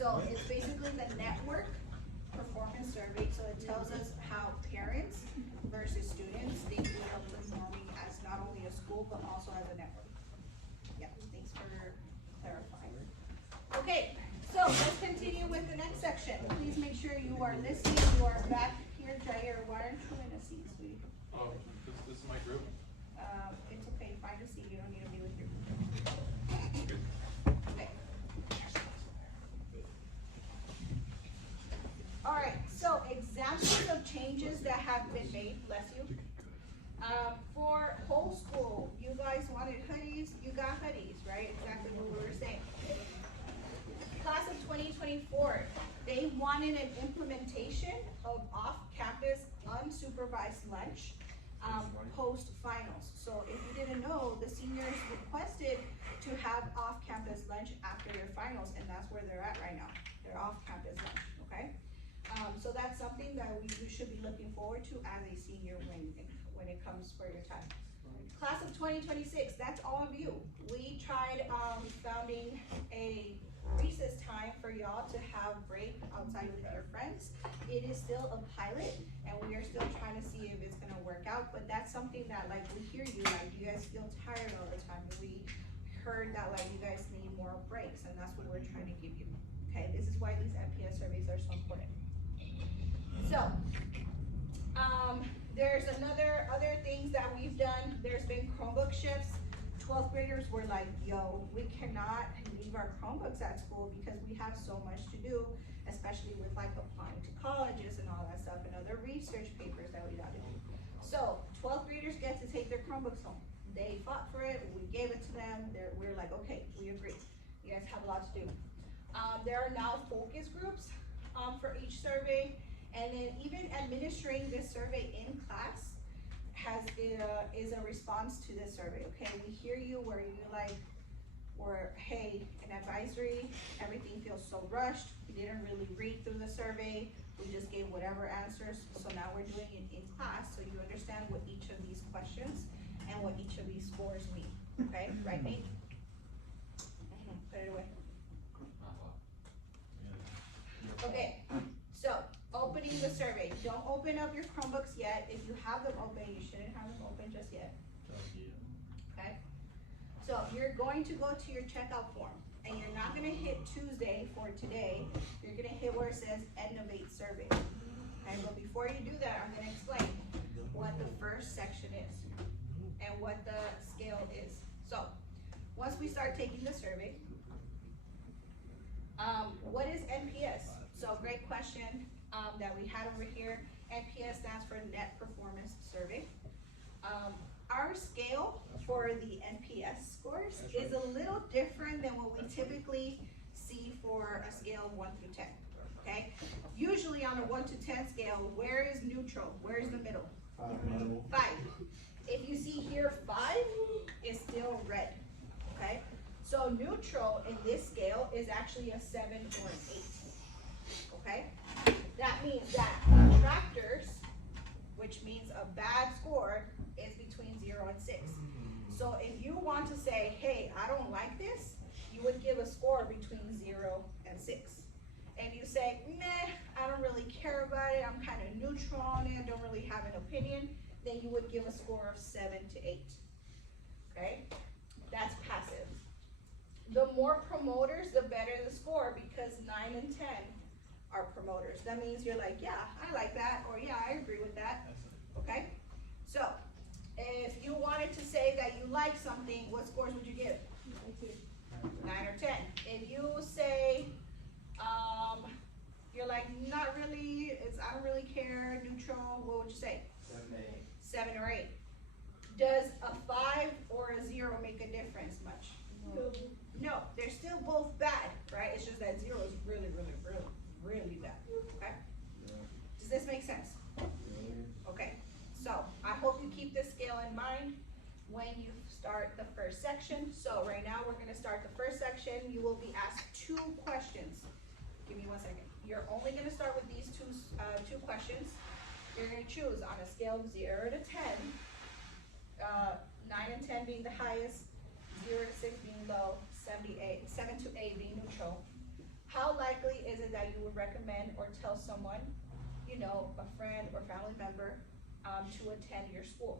So it's basically the network performance survey, so it tells us how parents versus students think we are performing as not only a school, but also as a network. Yeah, thanks for clarifying. Okay, so let's continue with the next section. Please make sure you are listening, you are back here, Jair. Why aren't you in a seat, sweetie? Oh, this is my group? It's okay, find a seat, you don't need to be with your group. Okay. Alright, so examples of changes that have been made, bless you. For whole school, you guys wanted hoodies, you got hoodies, right? Exactly what we were saying. Class of 2024, they wanted an implementation of off-campus unsupervised lunch post-finals. So if you didn't know, the seniors requested to have off-campus lunch after their finals, and that's where they're at right now. They're off-campus lunch, okay? So that's something that you should be looking forward to as a senior when it comes for your time. Class of 2026, that's all of you. We tried founding a recess time for y'all to have break outside with your friends. It is still a pilot, and we are still trying to see if it's gonna work out, but that's something that, like, we hear you, like, you guys feel tired all the time, and we heard that, like, you guys need more breaks, and that's what we're trying to give you. Okay, this is why these NPS surveys are so important. So, there's other things that we've done. There's been Chromebook shifts. 12th graders were like, yo, we cannot leave our Chromebooks at school because we have so much to do, especially with like applying to colleges and all that stuff and other research papers that we gotta do. So 12th graders get to take their Chromebooks home. They fought for it, we gave it to them. We're like, okay, we agree. You guys have a lot to do. There are now focus groups for each survey. And then even administering this survey in class is a response to this survey, okay? We hear you where you're like, hey, in advisory, everything feels so rushed. We didn't really read through the survey. We just gave whatever answers. So now we're doing it in class so you understand what each of these questions and what each of these scores mean, okay? Right, Nate? Put it away. Okay, so opening the survey. Don't open up your Chromebooks yet. If you have them open, you shouldn't have them open just yet. Okay? So you're going to go to your checkout form, and you're not gonna hit Tuesday for today. You're gonna hit where it says Innovate Survey. Okay, but before you do that, I'm gonna explain what the first section is and what the scale is. So once we start taking the survey, what is NPS? So great question that we had over here. NPS stands for Net Performance Survey. Our scale for the NPS scores is a little different than what we typically see for a scale of 1 through 10, okay? Usually on a 1 to 10 scale, where is neutral? Where is the middle? 5. If you see here 5, it's still red, okay? So neutral in this scale is actually a 7 or an 8. Okay? That means that detractors, which means a bad score, is between 0 and 6. So if you want to say, hey, I don't like this, you would give a score between 0 and 6. If you say, meh, I don't really care about it, I'm kind of neutral on it, I don't really have an opinion, then you would give a score of 7 to 8. Okay? That's passive. The more promoters, the better the score, because 9 and 10 are promoters. That means you're like, yeah, I like that, or yeah, I agree with that, okay? So, if you wanted to say that you like something, what scores would you give? 9 or 10. If you say, you're like, not really, I don't really care, neutral, what would you say? 7 or 8. Does a 5 or a 0 make a difference much? No, they're still both bad, right? It's just that 0 is really, really, really, really bad, okay? Does this make sense? Okay, so I hope you keep this scale in mind when you start the first section. So right now we're gonna start the first section. You will be asked 2 questions. Give me 1 second. You're only gonna start with these two questions. You're gonna choose on a scale of 0 to 10, 9 and 10 being the highest, 0 to 6 being low, 7 to 8 being neutral. How likely would recommend or tell someone, you know, a friend or family member, to attend your school.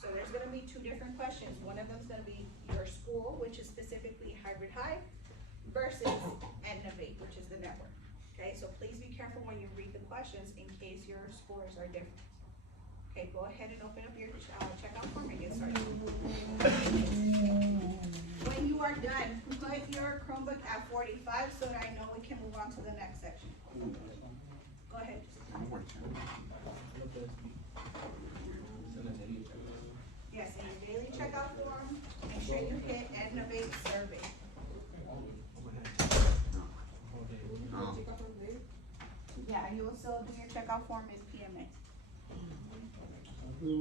So there's gonna be two different questions. One of them's gonna be your school, which is specifically Hybrid High, versus Innovate, which is the network. Okay, so please be careful when you read the questions in case your scores are different. Okay, go ahead and open up your checkout form and get started. When you are done, put your Chromebook at 45 so that I know we can move on to the next section. Go ahead. Yes, in your daily checkout form, make sure you hit Innovate Survey. Yeah, you will still do your checkout form is PMA.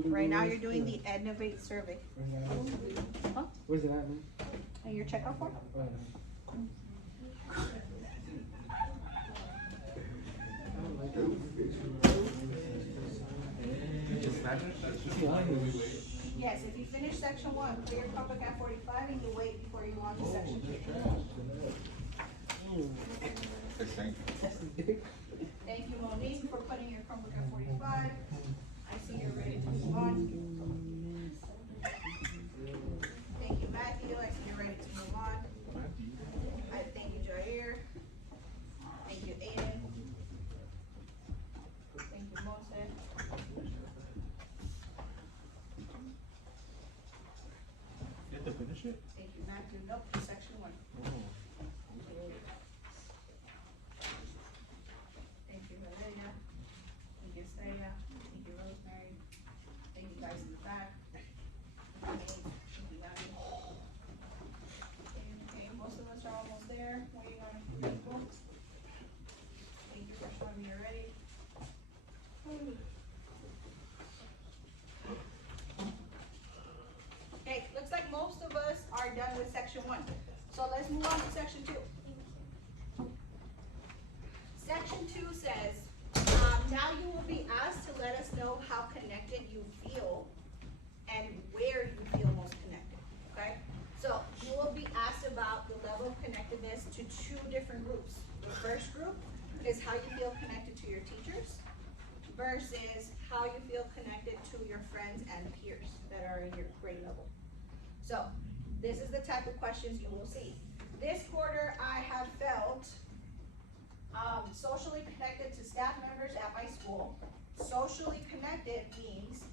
Right now, you're doing the Innovate Survey. Huh? Where's it at, man? And your checkout form? Yes, if you finish section 1, put your Chromebook at 45 and you wait before you go on to section 2. Thank you, Monique, for putting your Chromebook at 45. I see you're ready to move on. Thank you, Matthew. I see you're ready to move on. I thank you, Jair. Thank you, Aiden. Thank you, Moses. You have to finish it? Thank you, Matthew. Nope, section 1. Thank you, Valeria. Thank you, Estrella. Thank you, Rosemary. Thank you guys in the back. Thank you, Nani. Okay, most of us are almost there, waiting on a few people. Thank you for showing me you're ready. Okay, looks like most of us are done with section 1. So let's move on to section 2. Section 2 says, now you will be asked to let us know how connected you feel and where you feel most connected, okay? So you will be asked about the level of connectedness to 2 different groups. The first group is how you feel connected to your teachers versus how you feel connected to your friends and peers that are in your grade level. So this is the type of questions you will see. This quarter, I have felt socially connected to staff members at my school. Socially connected means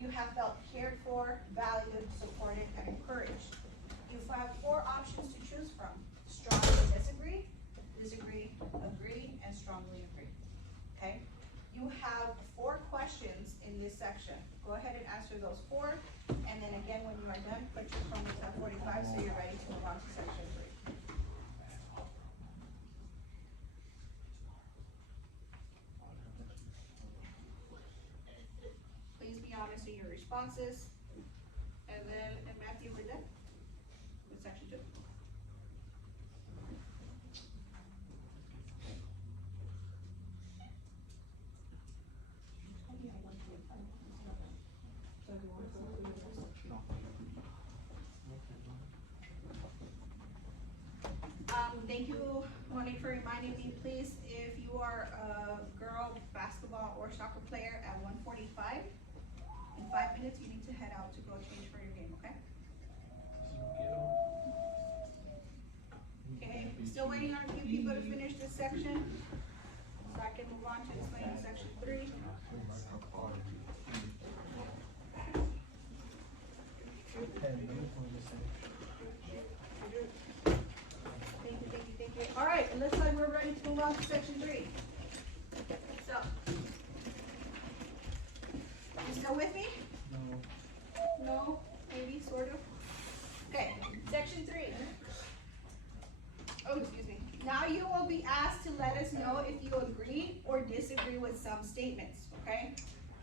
you have felt cared for, valued, supported, and encouraged. You have 4 options to choose from: strongly disagree, disagree, agree, and strongly agree. Okay? You have 4 questions in this section. Go ahead and answer those 4, and then again, when you are done, put your Chromebook at 45 so you're ready to move on to section 3. Please be honest in your responses. And then, Matthew, we're done with section 2. Thank you, Monique, for reminding me. Please, if you are a girl basketball or soccer player at 1:45, in 5 minutes, you need to head out to go change for your game, okay? Okay, still waiting on a few people to finish this section, so I can move on to explaining section 3. Thank you. All right, it looks like we're ready to move on to section 3. So, you still with me? No, maybe, sort of. Okay, section 3. Oh, excuse me. Now you will be asked to let us know if you agree or disagree with some statements, okay?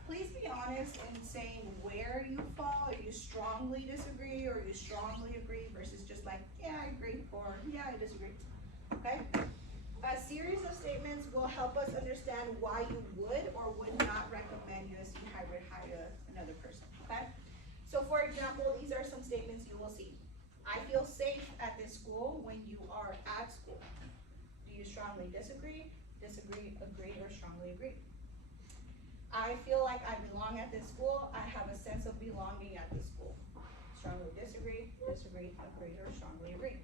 Please be honest in saying where you fall. Are you strongly disagree or you strongly agree versus just like, yeah, I agree, or yeah, I disagree, okay? A series of statements will help us understand why you would or would not recommend USC Hybrid High to another person, okay? So for example, these are some statements you will see. I feel safe at this school when you are at school. Do you strongly disagree, disagree, agree, or strongly agree. I feel like I belong at this school, I have a sense of belonging at this school. Strongly disagree, agree, or strongly agree.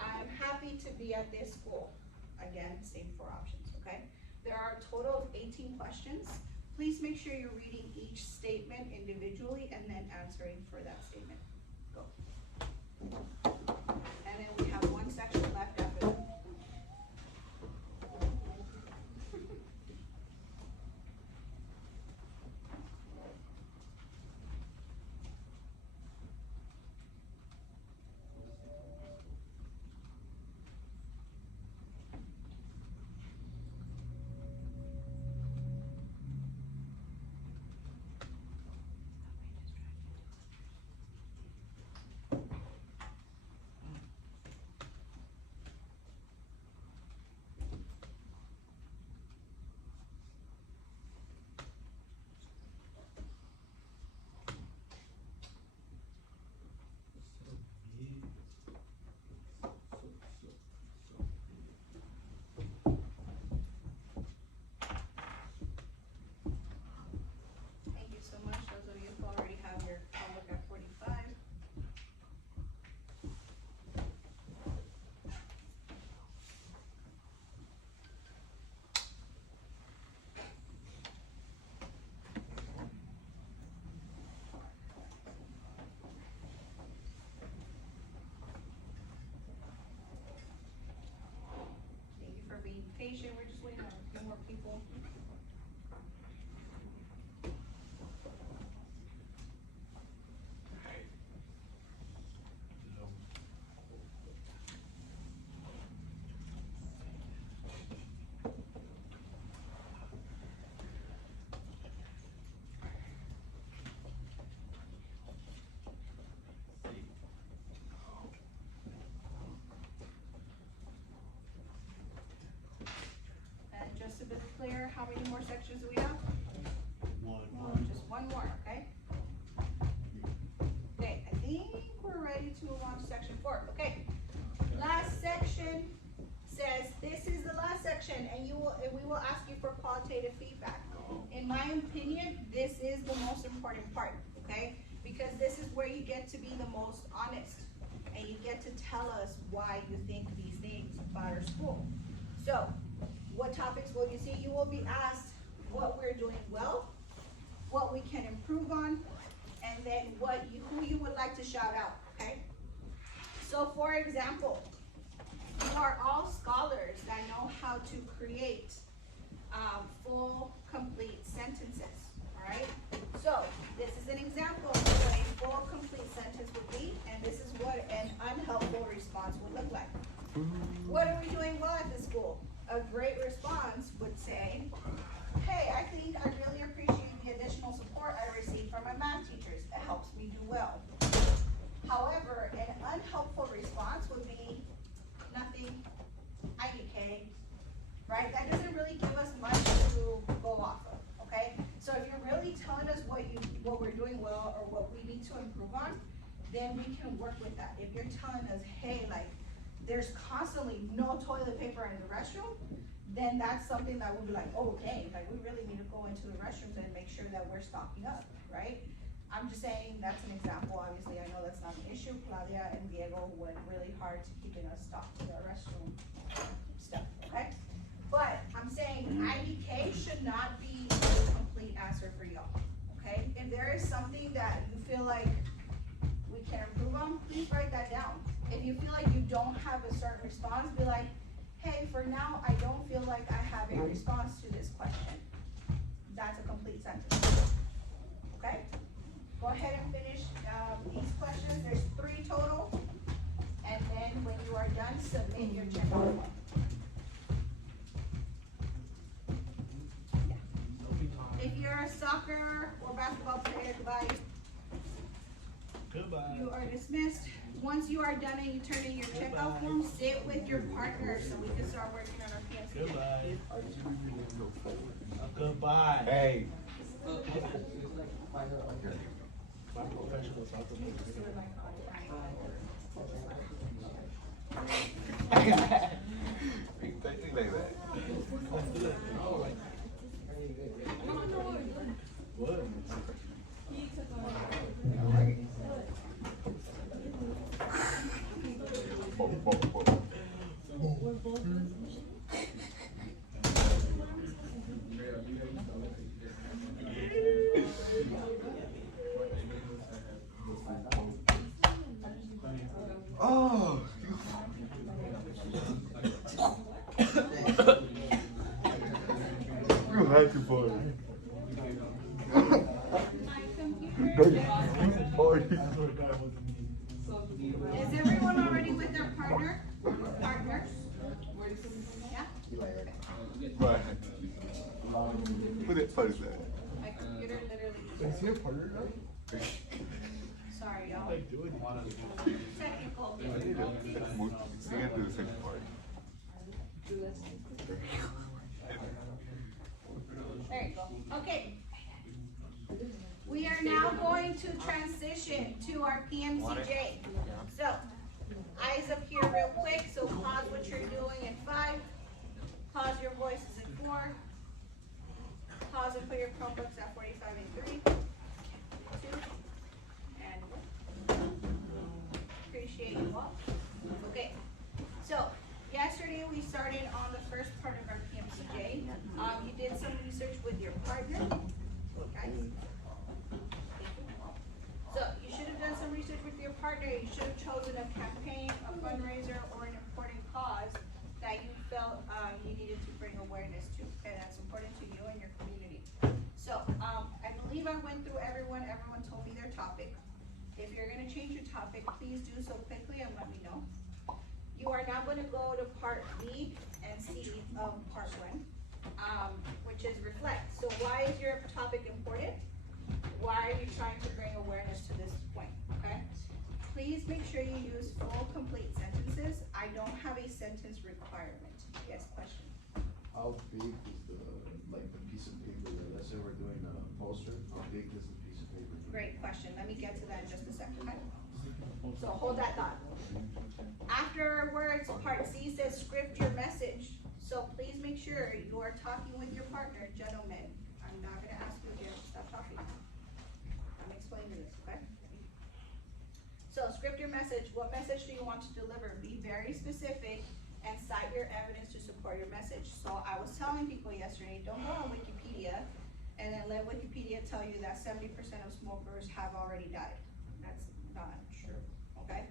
I'm happy to be at this school. Again, same four options, okay? There are a total of 18 questions. Please make sure you're reading each statement individually and then answering for that statement. Go. And then we have one section left after that. Thank you so much. Those of you who already have your homework at 45. Thank you for being patient. We're just waiting on a few more people. And just to be clear, how many more sections do we have? Just one more, okay? Okay, I think we're ready to move on to section 4. Okay, last section says this is the last section, and we will ask you for qualitative feedback. In my opinion, this is the most important part, okay? Because this is where you get to be the most honest, and you get to tell us why you think these things about our school. So, what topics will you see? You will be asked what we're doing well, what we can improve on, and then who you would like to shout out, okay? So for example, you are all scholars that know how to create full, complete sentences, all right? So this is an example of what a full, complete sentence would be, and this is what an unhelpful response would look like. What are we doing well at this school? A great response would say, hey, I think I really appreciate the additional support I received from my math teachers. It helps me do well. However, an unhelpful response would be nothing, IDK, right? That doesn't really give us much to go off of, okay? So if you're really telling us what we're doing well or what we need to improve on, then we can work with that. If you're telling us, hey, like, there's constantly no toilet paper in the restroom, then that's something that we'll be like, oh, dang, like, we really need to go into the restrooms and make sure that we're stocking up, right? I'm just saying that's an example. Obviously, I know that's not an issue. Claudia and Diego went really hard to keeping us stocked with our restroom stuff, okay? But I'm saying IDK should not be a complete answer for y'all, okay? If there is something that you feel like we can improve on, please write that down. If you feel like you don't have a certain response, be like, hey, for now, I don't feel like I have a response to this question. That's a complete sentence, okay? Go ahead and finish these questions. There's 3 total. And then when you are done, submit your checkout form. Yeah. If you're a soccer or basketball player, goodbye. Goodbye. You are dismissed. Once you are done and you turn in your checkout form, sit with your partner so we can start working on our PMC. Goodbye. Goodbye. Hey. My professional soccer Big thing like that. Oh. You had to put. Is everyone already with their partner? Partners? Yeah? Right. What the fuck is that? My computer literally. Is he a partner now? Sorry, y'all. Technical I need to difficulties. see him do the second part. There you go. Okay. We are now going to transition to our PMCJ. So, eyes up here real quick, so pause what you're doing in 5. Pause your voices in 4. Pause and put your Chromebooks at 45 in 3, 2, and 1. Appreciate you all. Okay, so yesterday we started on the first part of our PMCJ. You did some research with your partner. Okay. So you should have done some research with your partner. You should have chosen a campaign, a fundraiser, or an important cause that you felt you needed to bring awareness to, and that's important to you and your community. So I believe I went through everyone. Everyone told me their topic. If you're going to change your topic, please do so quickly and let me know. You are now going to go to part B and C of part 1, which is reflect. So why is your topic important? Why are you trying to bring awareness to this point, okay? Please make sure you use full, complete sentences. I don't have a sentence requirement. Yes, question? How big is the piece of paper that, let's say we're doing a poster, how big is the piece of paper? Great question. Let me get to that in just a second, okay? So hold that thought. Afterwards, part C says script your message. So please make sure you are talking with your partner, gentlemen. I'm not gonna ask you again, stop talking. I'm explaining this, okay? So script your message. What message do you want to deliver? Be very specific and cite your evidence to support your message. So I was telling people yesterday, don't go on Wikipedia and then let Wikipedia tell you that 70% of smokers have already died. That's not true, okay?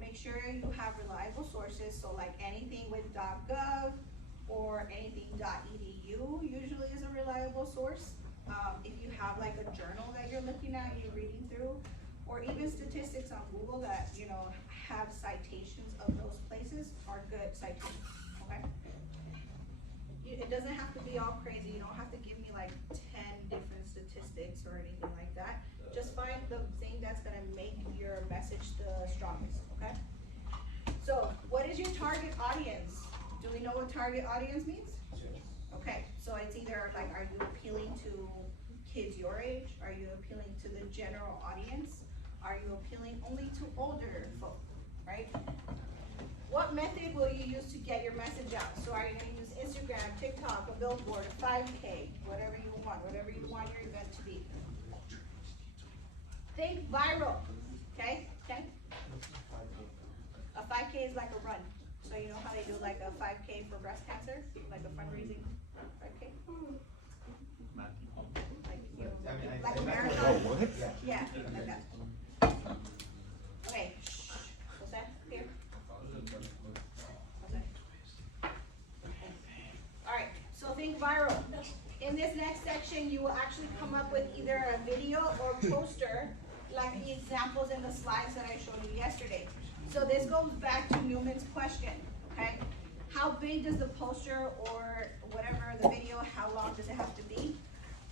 Make sure you have reliable sources, so like anything with .gov or anything .edu usually is a reliable source. If you have like a journal that you're looking at, you're reading through, or even statistics on Google that, you know, have citations of those places are good citations, okay? It doesn't have to be all crazy. You don't have to give me like 10 different statistics or anything like that. Just find the thing that's gonna make your message the strongest, okay? So, what is your target audience? Do we know what target audience means? Okay, so it's either like, are you appealing to kids your age? Are you appealing to the general audience? Are you appealing only to older folk, right? What method will you use to get your message out? So are you gonna use Instagram, TikTok, a billboard, a 5K, whatever you want your event to be. Think viral, okay? Okay? A 5K is like a run. So you know how they do like a 5K for breast cancer? Like a fundraising 5K? Like a marathon? What? Yeah, like that. Okay, shh. What's that? Here. What's that? Alright, so think viral. In this next section, you will actually come up with either a video or poster, like the examples in the slides that I showed you yesterday. So this goes back to Newman's question, okay? How big does the poster or whatever the video, how long does it have to be?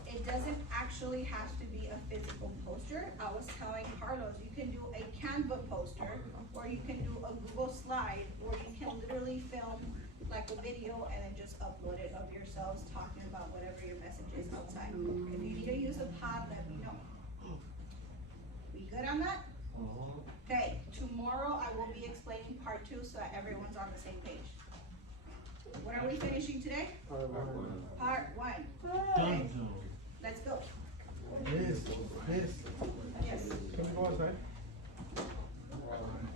It doesn't actually have to be a physical poster. I was telling Carlos, you can do a Canva poster, or you can do a Google slide, or you can literally film like a video and then just upload it of yourselves talking about whatever your message is outside. If you need to use a pod, let me know. We good on that? Okay, tomorrow I will be explaining part 2 so that everyone's on the same page. What are we finishing today? Part 1. Okay. Let's go. Yes. Yes. Can we go outside?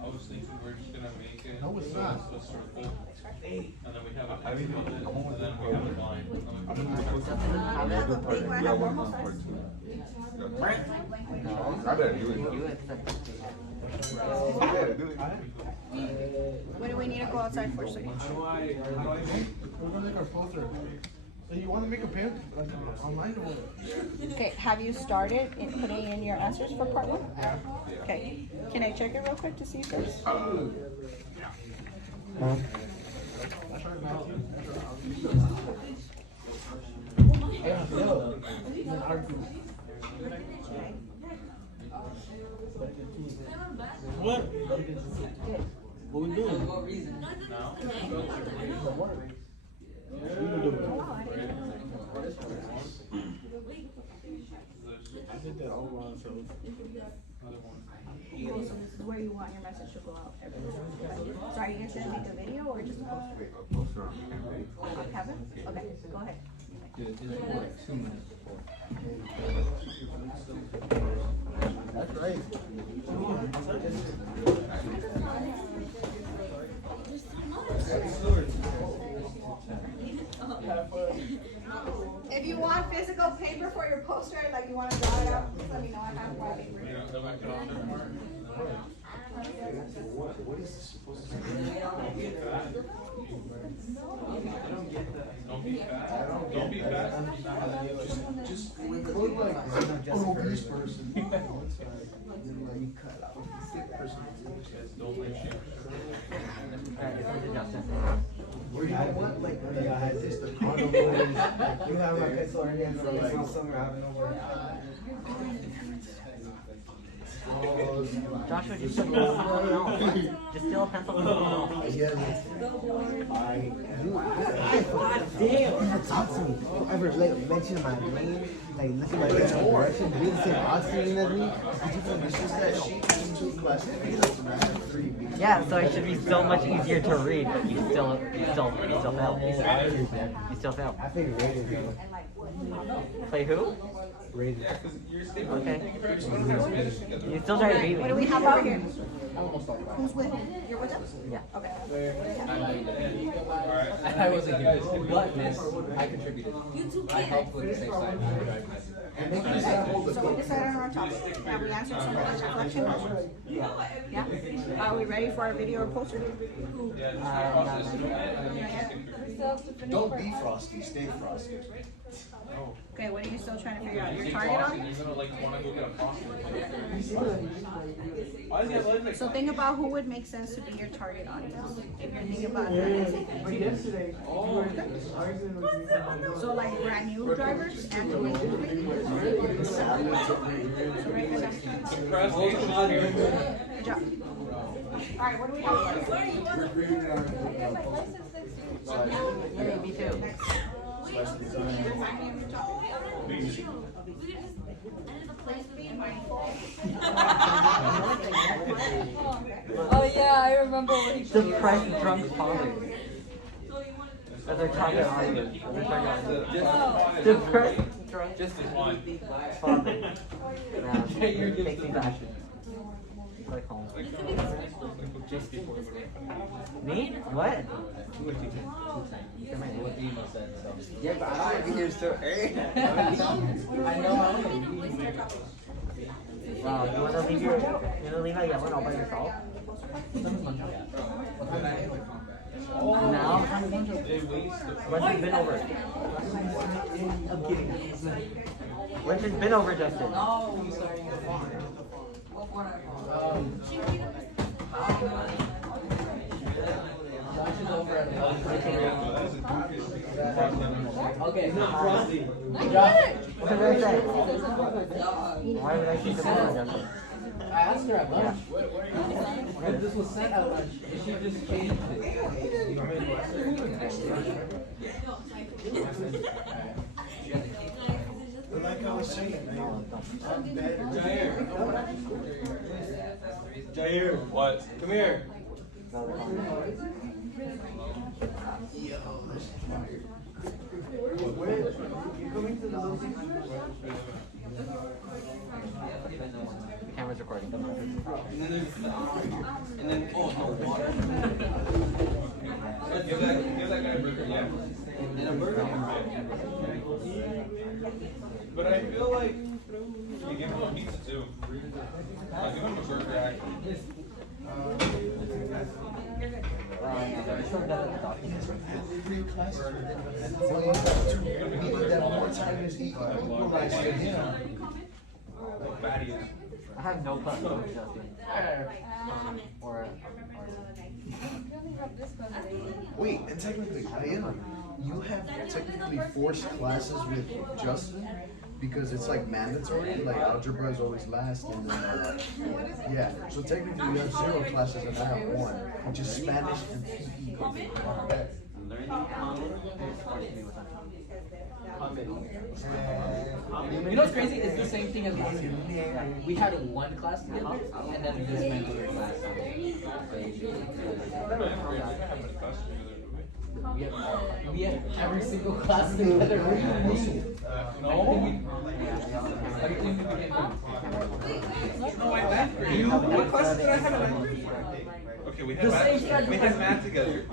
I was thinking we're just gonna make just sort of full. And then we have it, I and mean, then we have it blind. I have a big one, I have normal size. I better do it. I better do it. What do we need to go outside for, sweetie? We're gonna make our poster. So you wanna make a pin, like online or? Okay, have you started in putting in your answers for part one? Okay, can I check it real quick to see if there's? Yeah, no. Then argue. What? What we doing? Now, I did that all wrong, so. another one. So this is where you want your message to go out everywhere. So are you gonna make a video or just a post? On Kevin? Okay, go ahead. That's right. If you want physical paper for your poster, like you wanna draw it out, just let me know, I have white paper. You know, then we put on there. What is this supposed to be? Don't be fat. Don't be fat. Just look like obese person. And then like sick person. Don't like shit. Where you want like yeah, I just the condo boys. You have like a sort of for like summer having over. Joshua, just steal a Just steal a pencil from the wall. Yes. Damn. Talk to me. Don't ever like mention my name. Like look at my direction. Be the same Austin as me. Did you finish that sheet in 2 classes? Yeah, so it should be so much easier to read, but you still fail. You still fail. I think Raiders though. Play who? Raiders. Okay. You still try to beat What do we me. have over here? Who's with whom? You're with us? Yeah. Okay. I wasn't here, but miss, I contributed. I helped with the safe side. So we decided on our topic. Have we answered some of these reflections? Yeah? Are we ready for our video or poster? Don't be frosty, stay frosty. Okay, what are you still trying to figure out? Your target audience? You're gonna like wanna go get a pasta. Why is he have legs like So think about who would make sense to be your target audience. If you're thinking about that. Yesterday. So like brand new drivers and the new. procrastination on here? Good job. Alright, what do we have? Yeah, me too. Oh yeah, I remember what he said. Depressed drunk father. That's our target audience. That's our target audience. Depressed drunk Just father. Nah, take me back. Like home. just before Me? What? what Dima said, so. Yeah, but I don't be here so early. I know how Wow, you wanna leave at yelling all by yourself? Now? When's it been over? I'm kidding. When's it been over, Justin? Oh, sorry. Okay, not Frosty. What did I say? Why would I say something like Justin? I asked her at lunch. But this was sent at lunch, and she just changed But like I was saying, man, I'm better. Jair, what? Come here. The camera's recording. And then, oh no, water. And a burger. But I feel like you give him a pizza too. Like, give him a burger actually. Meaning that more time is equalized for him. Fatties. I have no fun with Justin. Or Wait, and technically, you have technically forced classes with Justin because it's like mandatory, like algebra is always last and then, yeah, so technically you have 0 classes and I have 1, which is Spanish and PE. You know what's crazy? It's the same thing as last year. We had 1 class together, and then this mandatory class. We had every single class together. No? What classes did I have? Okay, we The had same math. schedule. We had math together.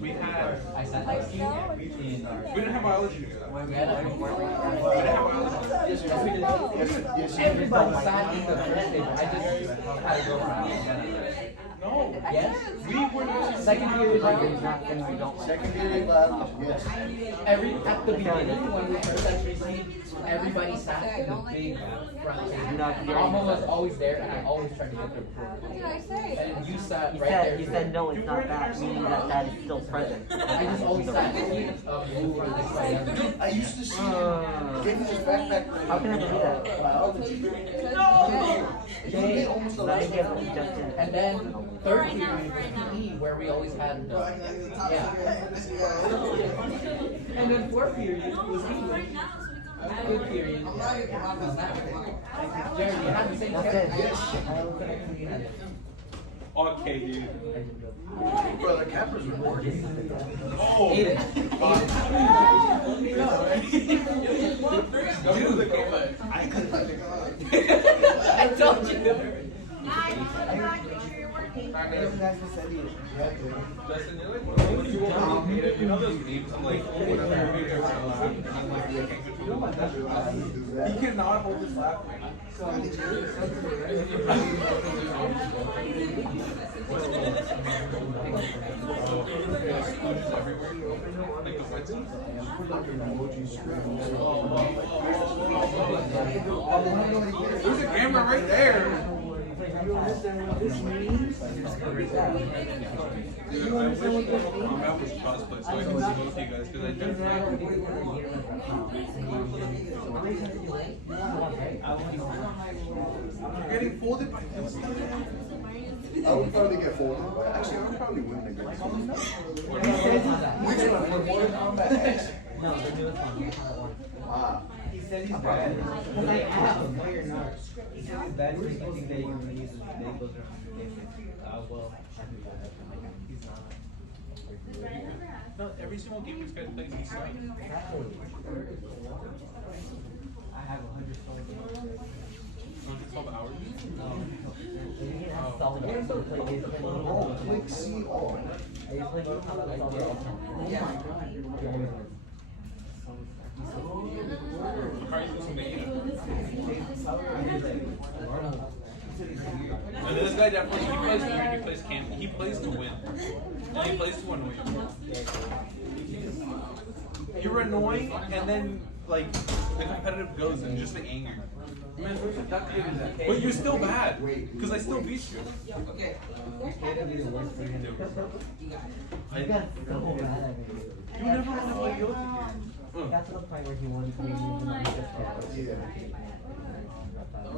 We had. I sat next to you in. We didn't have biology together. We had We didn't have biology. Yes, we did. Everybody sat in the first table. I just had to go around. No. Yes. We were. Second period, Second period lab, yes. at the beginning when we first had received, everybody sat in the big front table. Alma was always there, and I always tried to get there before. What did I say? And you sat he right there. said, he said no, it's not that, meaning that that is still present. I just always sat. You were this way. I used to see him, gave me his backpack. How can I do that? Biology. They, almost Let me get Justin. and then third period PE where we always had yeah. And then fourth period was English. Fifth period. Jared, you had the same schedule. Okay, dude. Brother, Capra's recording. Oh. Aiden. Don't do the camera. I told you. Guys, make sure you're working. Justin, you're like, what do you want me to do? You know those memes of like, whatever you're doing, I'm like, he cannot hold his laugh. There's a camera right there. You understand what this means? Dude, I wish Mortal Kombat was cosplay so I could see both of you guys, because I definitely. You're getting folded by this stuff? I would probably get folded. Actually, I would probably win the game. Which one? Mortal Kombat X? No, the newest one. Ah. He said he's bad. Because I asked him, no you're not. He said he's bad because you think that you're gonna use his labels or well, he's not. No, every single game this guy plays, he sucks. I have 100 songs. 112 hours? Oh, click C all. How are you supposed to make it? And this guy definitely, he plays weird, he plays camp, he plays to win. And he plays to annoy you. You're annoying, and then, like, the competitive goes and just the anger. But you're still bad, because I still beat you. Okay. I, You got so mad at me. you never want to play Guilty Gear. Got to the point where he wanted to make me Yeah.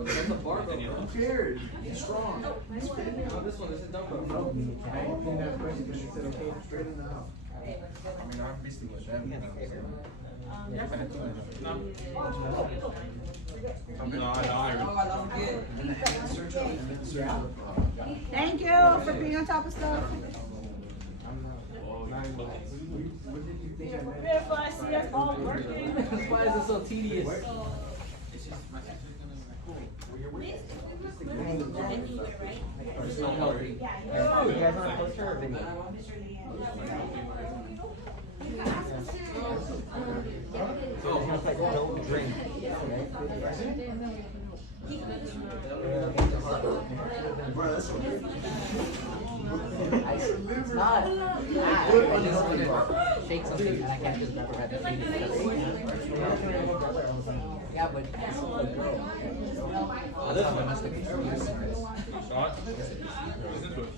That's a bar though. Who cares? He's strong. Oh, this one, this is Dumbo. I don't think that question because she said it came straight in the house. I mean, I'm basically with them. Thank you for being on top of stuff. Beautiful, I see us all working. Why is it so tedious? It's not healthy. You guys want a poster or a video? So it's like don't drink. It's not. I just want to shake something and I can't just never have to shake it. Yeah, but that's how I must have been. Shot. Listen to it.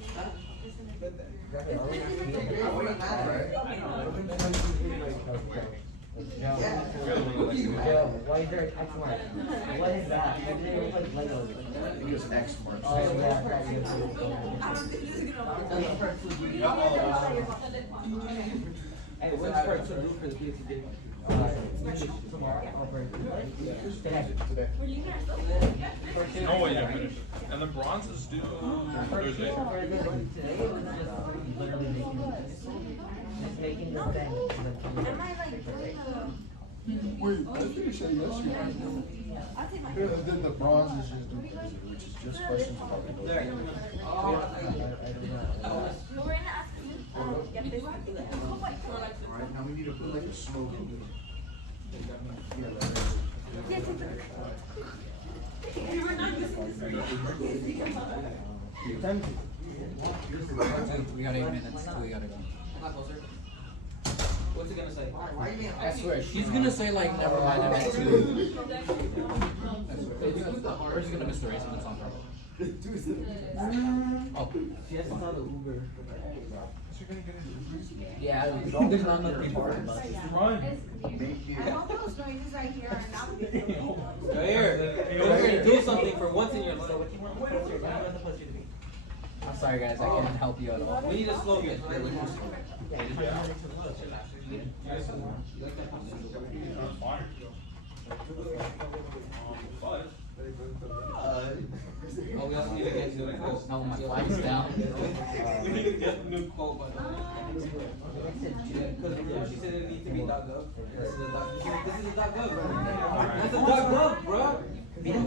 Why is there an X mark? What is that? It looks like Legos. Because X marks. Oh yeah, right. Hey, when's part 2 for the PhD? No way, yeah, finish it. And the bronze is due Thursday. Making the thing. Wait, I think you said yes. Then the bronze is just, which is just questions about it. Alright, now we need to put like a smoke in it. We got 8 minutes. We gotta go. What's it gonna say? I swear, she's gonna say like, never mind, I meant to. Or she's gonna miss the race and it's on purpose. Oh. She has to call the Uber. Yeah, there's not enough people on the bus. And all those noises I hear are not good. Here, you're gonna do something for once in your life. I'm sorry guys, I can't help you at all. We need a slogan. Oh, we also need to get new quotes. No, my flight's down. We need to get a new quote, by the way. Because she said it needs to be .gov. This is a .gov. That's a .gov, bro. Yeah.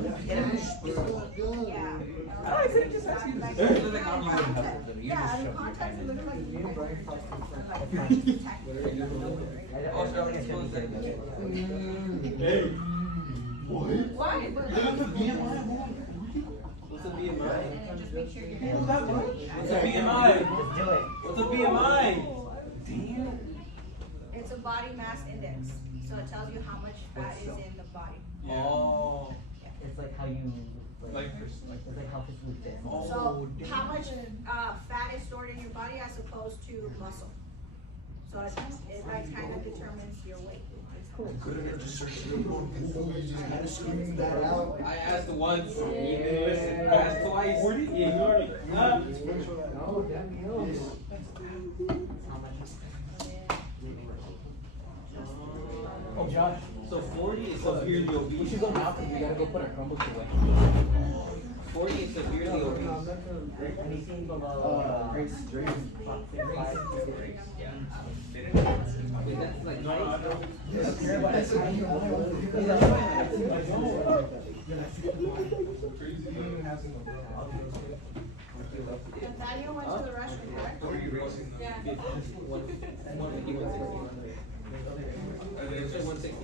I couldn't just ask you this. It looks like I'm writing helpful. You Yeah, just the shove your context pen it in. looks like you Hey. What? Why? What's a BMI? Just make sure you're. What's a BMI? Just do it. What's a BMI? It's a body mass index, so it tells you how much fat is in the body. Oh. It's like how you Like, it's like how physically fit. So how much fat is stored in your body as opposed to muscle. So it like kind of determines your weight. Couldn't have just searched it on Google, you just gotta scream that out. I asked once, you didn't listen. I asked twice, you ignored me. Oh, Josh. So 40 is severely obese. We should go now because we gotta go put our Chromebooks away. 40 is severely obese. Anything below Grace, Grace. Yeah. Wait, that's like Nathaniel went to the restroom, correct?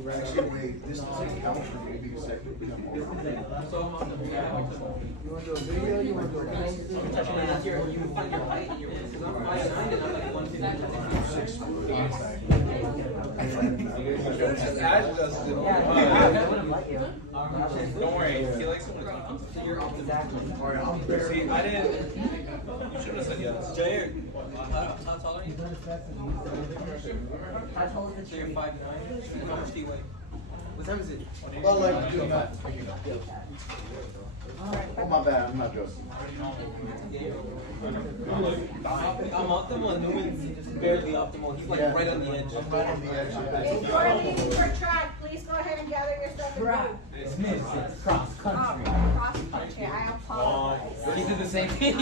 Actually, wait, this doesn't count for me because technically I'm over. So I'm on the You want to do a video? You want to do a nice thing? you find your height and your weight. Because I'm 5'9" and I'm like 150. Just ask Justin. I would have let you. Don't worry, he likes someone to talk to. So you're optimistic. See, I didn't. You should have said yes. Jair, how tall are you? How tall is So the you're tree? 5'9". How much do you weigh? What time is it? About like doing that. Oh, my bad, I'm not joking. I'm optimal and Newman's just barely optimal. He's like right on the edge. I'm right on the edge. If you are leaving for track, please go ahead and gather your stuff and go. It's cross country. Cross country, I apologize. He did the same thing.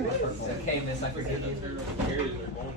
It's okay, miss. I forgive you. Carriers are going